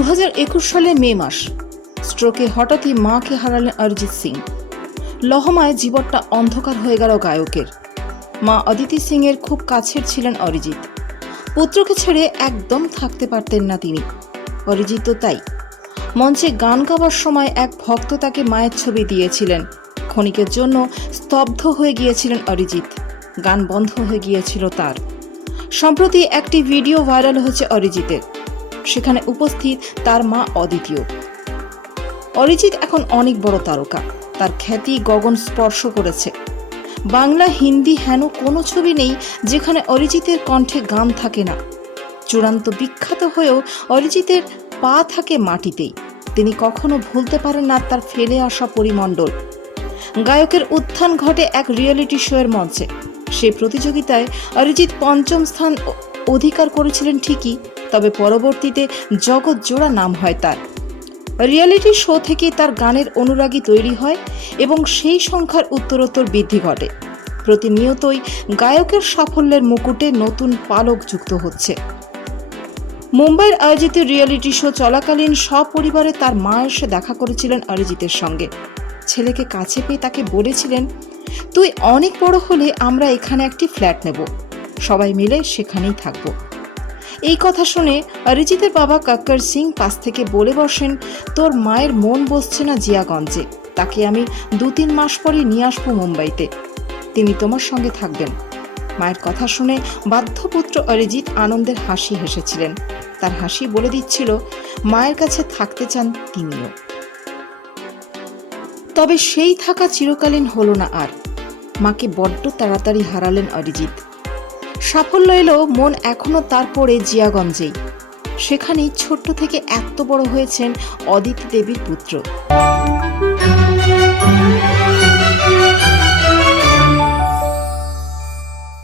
দু হাজার একুশ সালে মে মাস, স্ট্রোকে হঠাৎই মাকে হারালেন অরিজিৎ সিং। লহমায় জীবনটা অন্ধকার হয়ে গেল গায়কের। মা অদিতি সিং এর খুব কাছের ছিলেন অরিজিৎ। পুত্রকে ছেড়ে একদম থাকতে পারতেন না তিনি। অরিজিৎ তো তাই। মঞ্চে গান গাওয়ার সময় এক ভক্ত তাকে মায়ের ছবি দিয়েছিলেন। ক্ষণিকের জন্য স্তব্ধ হয়ে গিয়েছিলেন অরিজিৎ। গান বন্ধ হয়ে গিয়েছিল তার। সম্প্রতি একটি ভিডিও ভাইরাল হয়েছে অরিজিতের। সেখানে উপস্থিত তার মা অদ্বিতীয় অরিজিৎ এখন অনেক বড় তারকা। তার খ্যাতি গগন স্পর্শ করেছে। বাংলা, হিন্দি হেন কোনো ছবি নেই যেখানে অরিজিতের কণ্ঠে গান থাকে না। চূড়ান্ত বিখ্যাত হয়েও অরিজিতের পা থাকে মাটিতেই। তিনি কখনো ভুলতে পারেন না তার ফেলে আসা পরিমণ্ডল। গায়কের উত্থান ঘটে এক রিয়েলিটি শোয়ের মঞ্চে। সেই প্রতিযোগিতায় অরিজিৎ পঞ্চম স্থান অধিকার করেছিলেন ঠিকই তবে পরবর্তীতে জগৎ জোড়া নাম হয় তার। রিয়েলিটি শো থেকে তার গানের অনুরাগী তৈরি হয় এবং সেই সংখ্যার উত্তরোত্তর বৃদ্ধি ঘটে। প্রতিনিয়তই গায়কের সাফল্যের মুকুটে নতুন পালক যুক্ত হচ্ছে। মুম্বাইয়ের আয়োজিত রিয়েলিটি শো চলাকালীন সপরিবারে তার মা এসে দেখা করেছিলেন অরিজিতের সঙ্গে। ছেলেকে কাছে পেয়ে তাকে বলেছিলেন, তুই অনেক বড় হলে আমরা এখানে একটি ফ্ল্যাট নেব। সবাই মিলে সেখানেই থাকব। এই কথা শুনে অরিজিতের বাবা কাক্কর সিং পাশ থেকে বলে বসেন, তোর মায়ের মন বসছে না জিয়াগঞ্জে, তাকে আমি দু তিন মাস পরে নিয়ে আসব মুম্বাইতে। তিনি তোমার সঙ্গে থাকবেন। মায়ের কথা শুনে বাধ্যপুত্র অরিজিৎ আনন্দের হাসি হেসেছিলেন। তার হাসি বলে দিচ্ছিল, মায়ের কাছে থাকতে চান তিনিও। তবে সেই থাকা চিরকালীন হলো না আর। মাকে বড্ড তাড়াতাড়ি হারালেন অরিজিৎ। সাফল্য এলো মন এখনও তারপরে জিয়াগঞ্জেই। সেখানেই ছোট্ট থেকে এত বড় হয়েছেন অদিতি দেবীর পুত্র।